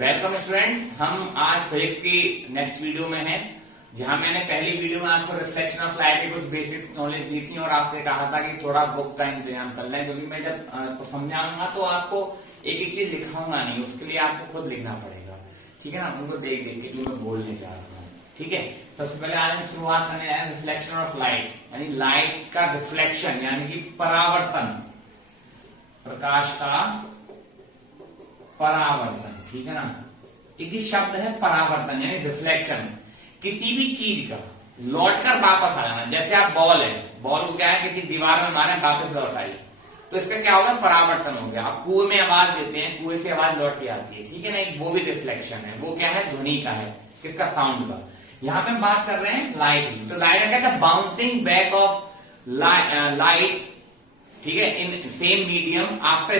Welcome students, हम आज physics की नेक्स्ट वीडियो में हैं, जहां मैंने पहली वीडियो में आपको रिफ्लेक्शन ऑफ लाइट की कुछ बेसिक नॉलेज दी थी और आपसे कहा था कि थोड़ा बुक का इंतजाम कर लें, क्योंकि मैं जब समझाऊंगा तो आपको एक एक चीज लिखाऊंगा नहीं, उसके लिए आपको खुद लिखना पड़ेगा। ठीक है ना, उनको देख देख के जो मैं बोलने जा रहा हूँ। ठीक है, सबसे पहले आज हम शुरुआत करने आए रिफ्लेक्शन ऑफ लाइट, यानी लाइट का रिफ्लेक्शन यानी कि परावर्तन, प्रकाश का परावर्तन। ठीक है ना, एक ही शब्द है परावर्तन यानी रिफ्लेक्शन। किसी भी चीज का लौट कर वापस आ जाना, जैसे आप बॉल है, बॉल को क्या है किसी दीवार में मारे वापस लौट आई, तो इसका क्या होगा, परावर्तन हो गया। आप कुएं में आवाज देते हैं, कुएं से आवाज लौट के आती है। ठीक है ना, एक वो भी रिफ्लेक्शन है। वो क्या है, ध्वनि का है, किसका, साउंड का। यहाँ पे हम बात कर रहे हैं लाइट की, तो लाइट का कहते हैं बाउंसिंग बैक ऑफ लाइट, ठीक है, in same medium after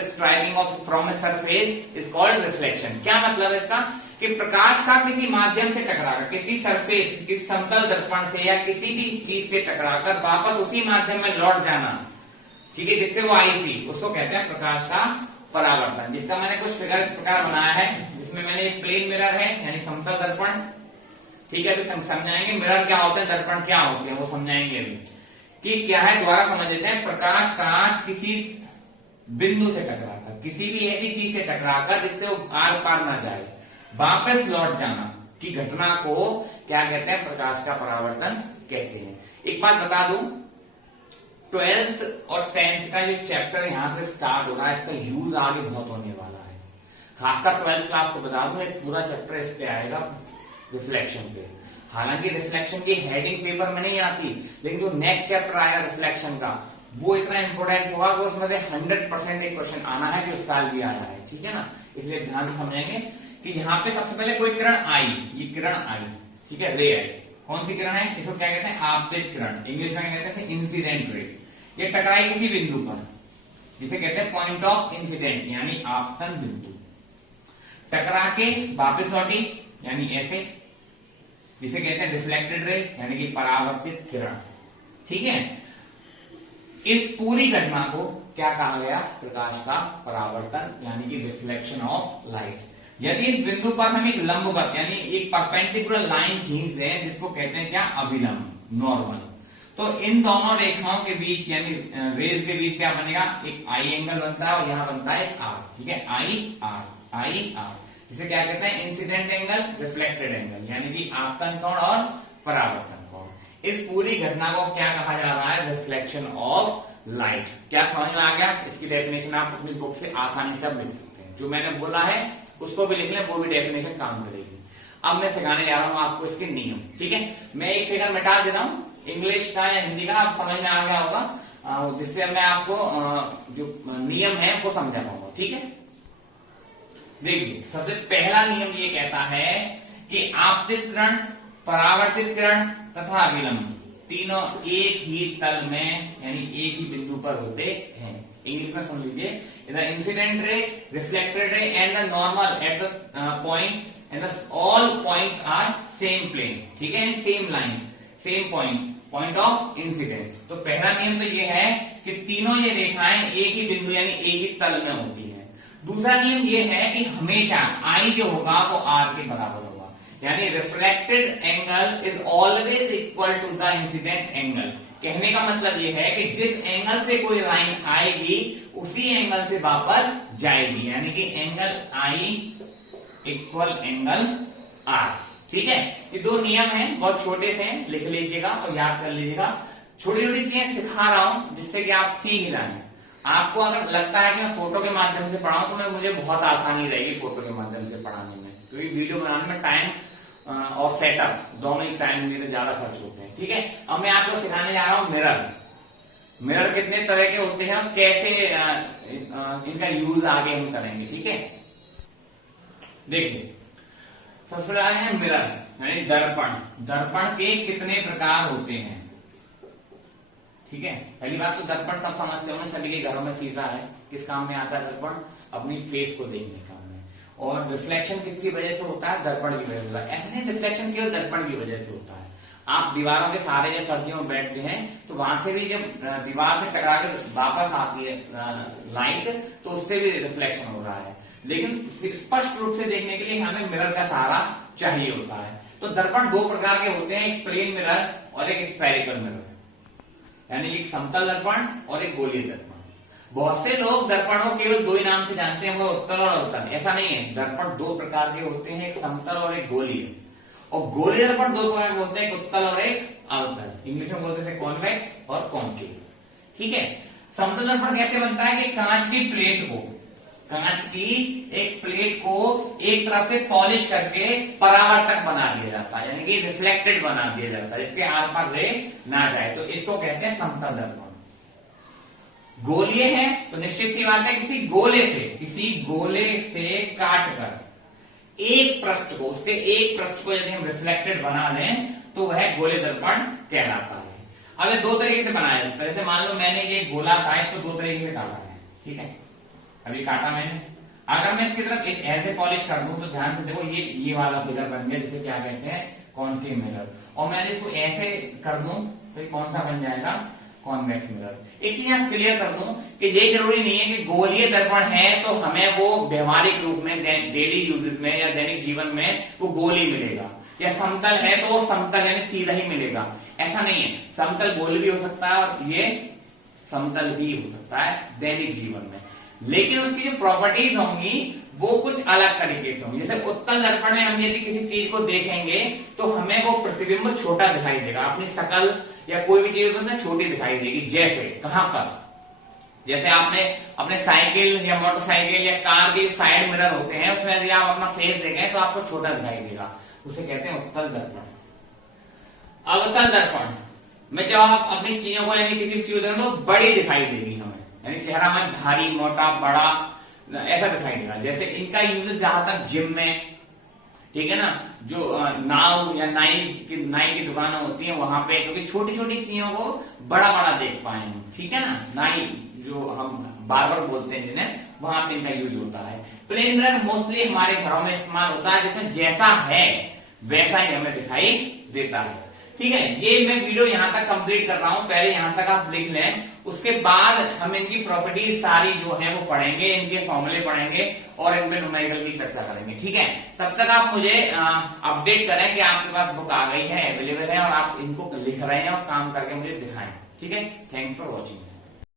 striking off from a surface is called reflection. क्या मतलब है इसका, कि प्रकाश का किसी माध्यम से टकराकर, किसी सरफेस, किसी समतल दर्पण से या किसी भी चीज से टकराकर वापस उसी माध्यम में लौट जाना, ठीक है, जिससे वो आई थी, उसको कहते हैं प्रकाश का परावर्तन। जिसका मैंने कुछ फिगर इस प्रकार बनाया है, जिसमें मैंने एक प्लेन मिरर है यानी समतल दर्पण। ठीक है, अभी समझाएंगे मिरर क्या होता है, दर्पण क्या होते हैं, वो समझाएंगे अभी कि क्या है। दोबारा समझ लेते हैं, प्रकाश का किसी बिंदु से टकराकर, किसी भी ऐसी चीज से टकराकर जिससे वो आर पार ना जाए, वापस लौट जाना की घटना को क्या कहते हैं, प्रकाश का परावर्तन कहते हैं। एक बात बता दूं, 12th और 10th का जो चैप्टर यहां से स्टार्ट हो रहा है, इसका यूज आगे बहुत होने वाला है। खासकर 12th क्लास को बता दूं, एक पूरा चैप्टर इस पे आएगा रिफ्लेक्शन पे। हालांकि रिफ्लेक्शन की हेडिंग पेपर में नहीं आती, लेकिन जो नेक्स्ट चैप्टर आएगा रिफ्लेक्शन का, वो इतना इंपॉर्टेंट होगा कि उसमें से 100% एक क्वेश्चन आना है, जो इस साल भी आया है। ठीक है ना, इसलिए ध्यान से समझेंगे कि यहाँ पे सबसे पहले कोई किरण आई, ये किरण आई, ठीक है, रे आई। कौन सी किरण है, इसको क्या कहते हैं, आपतित किरण, इंग्लिश में क्या कहते हैं, इंसिडेंट रे। ये टकराई किसी बिंदु पर, जिसे कहते हैं पॉइंट ऑफ इंसिडेंट यानी आपतन बिंदु। टकरा के वापस लौटी यानी ऐसे, जिसे कहते हैं रिफ्लेक्टेड रे यानी कि परावर्तित किरण। ठीक है, इस पूरी घटना को क्या कहा गया, प्रकाश का परावर्तन यानी कि रिफ्लेक्शन ऑफ लाइट। यदि इस बिंदु पर हम एक लंबवत यानी एक परपेंडिकुलर लाइन खींच दें, जिसको कहते हैं क्या, अभिलंब, नॉर्मल, तो इन दोनों रेखाओं के बीच यानी रेज के बीच क्या बनेगा, एक आई एंगल बनता है और यहां बनता है एक आर। ठीक है, आई आर, जिसे क्या कहते हैं, इंसिडेंट एंगल, रिफ्लेक्टेड एंगल, यानी कि आपतन कोण और परावर्तन कोण। इस पूरी घटना को क्या कहा जा रहा है, रिफ्लेक्शन ऑफ लाइट। क्या समझ में आ गया, इसकी डेफिनेशन आप अपनी बुक से आसानी से लिख सकते हैं। जो मैंने बोला है उसको भी लिख लें, वो भी डेफिनेशन काम करेगी। अब मैं सिखाने जा रहा हूं आपको इसके नियम। ठीक है, मैं एक फिगर मिटा दे रहा हूं, इंग्लिश का या हिंदी का, आप समझ में आ गया होगा, जिससे मैं आपको जो नियम है वो समझा पाऊंगा। ठीक है, देखिए सबसे पहला नियम ये कहता है कि आपतित किरण, परावर्तित किरण तथा अभिलंब तीनों एक ही तल में यानी एक ही बिंदु पर होते हैं। इंग्लिश में सुन लीजिए, the incident ray, reflected ray and the normal at the point and all points are same plane. ठीक है, same line, same point of incident. तो पहला नियम तो ये है कि तीनों ये रेखाएं एक ही बिंदु यानी एक ही तल में होती है। दूसरा नियम ये है कि हमेशा आई जो होगा वो आर के बराबर होगा, यानी reflected angle is always equal to the incident angle. कहने का मतलब ये है कि जिस एंगल से कोई लाइन आएगी उसी एंगल से वापस जाएगी, यानी कि angle i equal angle r. ठीक है, ये दो नियम हैं, बहुत छोटे से हैं, लिख लीजिएगा और याद कर लीजिएगा। छोटी छोटी चीजें सिखा रहा हूं जिससे कि आप सीख जाएं। आपको अगर लगता है कि मैं फोटो के माध्यम से पढ़ाऊं, तो मैं मुझे बहुत आसानी रहेगी फोटो के माध्यम से पढ़ाने में, क्योंकि वीडियो बनाने में टाइम और सेटअप दोनों ही टाइम मेरे ज्यादा खर्च होते हैं। ठीक है, अब मैं आपको सिखाने जा रहा हूं मिरर। मिरर कितने तरह के होते हैं और कैसे इनका यूज आगे हम करेंगे। ठीक है, देखिए सबसे पहले आगे है मिरर यानी दर्पण। दर्पण के कितने प्रकार होते हैं। ठीक है, पहली बात तो दर्पण सब समझते होंगे, सभी के घरों में शीशा है। किस काम में आता है दर्पण, अपनी फेस को देखने का। और रिफ्लेक्शन किसकी वजह से होता है, दर्पण की वजह से होता है। ऐसा नहीं रिफ्लेक्शन केवल दर्पण की वजह से होता है। आप दीवारों के सहारे जब सर्दियों में बैठते हैं तो वहां से भी जब दीवार से टकरा के वापस आती है लाइट, तो उससे भी रिफ्लेक्शन हो रहा है। लेकिन स्पष्ट रूप से देखने के लिए हमें मिरर का सहारा चाहिए होता है। तो दर्पण दो प्रकार के होते हैं, एक प्लेन मिरर और एक स्फेरिकल मिरर, यानी एक समतल दर्पण और एक गोलीय दर्पण। बहुत से लोग दर्पण को केवल दो ही नाम से जानते हैं, वो उत्तल और अवतल। ऐसा नहीं है, दर्पण दो प्रकार के होते हैं, एक समतल और एक गोलीय। और गोलीय दर्पण दो प्रकार के होते हैं, एक उत्तल और एक अवतल। इंग्लिश में बोलते हैं कॉन्वेक्स और कॉन्केव। ठीक है। समतल दर्पण कैसे बनता है कि कांच की एक प्लेट को एक तरफ से पॉलिश करके परावर्तक बना दिया जाता है, यानी कि रिफ्लेक्टेड बना दिया जाता है, जिसके आर पार रे ना जाए, तो इसको कहते हैं समतल दर्पण। गोलीय है तो निश्चित सी बात है, किसी गोले से काटकर एक पृष्ठ को यदि हम रिफ्लेक्टेड बना लें तो वह गोलीय दर्पण कहलाता है। अब ये दो तरीके से बनाया जाता है। जैसे मान लो मैंने ये गोला था, इसको दो तरीके से काटा है। ठीक है, अभी काटा मैंने। अगर मैं इसकी तरफ इस ऐसे पॉलिश कर दूं तो ध्यान से देखो, ये वाला फिगर बन गया, जिसे क्या कहते हैं कॉन्केव मिरर। और मैं इसको ऐसे कर दूं तो ये कौन सा बन जाएगा, कॉन्वेक्स मिरर। एक चीज यहां क्लियर कर दूं कि ये जरूरी नहीं है कि गोलीय दर्पण है तो हमें वो व्यवहारिक रूप में डेली यूजेस में या दैनिक जीवन में वो गोली मिलेगा, या समतल है तो वो समतल यानी सीधा ही मिलेगा। ऐसा नहीं है, समतल गोल भी हो सकता है और ये समतल भी हो सकता है दैनिक जीवन में, लेकिन उसकी जो प्रॉपर्टीज होंगी वो कुछ अलग तरीके से होंगी। जैसे उत्तल दर्पण में हम यदि किसी चीज को देखेंगे तो हमें वो प्रतिबिंब छोटा दिखाई देगा, अपनी शकल या कोई भी चीज उसमें छोटी दिखाई देगी। जैसे कहां पर, जैसे आपने अपने साइकिल या मोटरसाइकिल या कार के साइड मिरर होते हैं, उसमें यदि आप अपना फेस देखें तो आपको छोटा दिखाई देगा, उसे कहते हैं उत्तल दर्पण। अवतल दर्पण में जब आप अपनी चीजों को यानी किसी चीज तो बड़ी दिखाई देगी हमें, यानी चेहरा हमें भारी मोटा बड़ा ऐसा दिखाई देगा। जैसे इनका यूज जहां तक जिम में, ठीक है ना, जो नाव या नाई की दुकानें होती हैं वहां पे, क्योंकि छोटी छोटी चीजों को बड़ा बड़ा देख पाए हम, ठीक है ना, नाई जो हम बार्बर बोलते हैं जिन्हें, वहां पे इनका यूज होता है। प्लेन मिरर मोस्टली हमारे घरों में इस्तेमाल होता है, जिसमें जैसा है वैसा ही हमें दिखाई देता है। ठीक है, ये मैं वीडियो यहां तक कंप्लीट कर रहा हूं, पहले यहां तक आप लिख लें, उसके बाद हम इनकी प्रॉपर्टीज सारी जो है वो पढ़ेंगे, इनके फॉर्मूले पढ़ेंगे और इनमें न्यूमेरिकल की चर्चा करेंगे। ठीक है, तब तक आप मुझे अपडेट करें कि आपके पास बुक आ गई है, अवेलेबल है और आप इनको लिख रहे हैं और काम करके मुझे दिखाएं। ठीक है, थैंक्स फॉर वॉचिंग।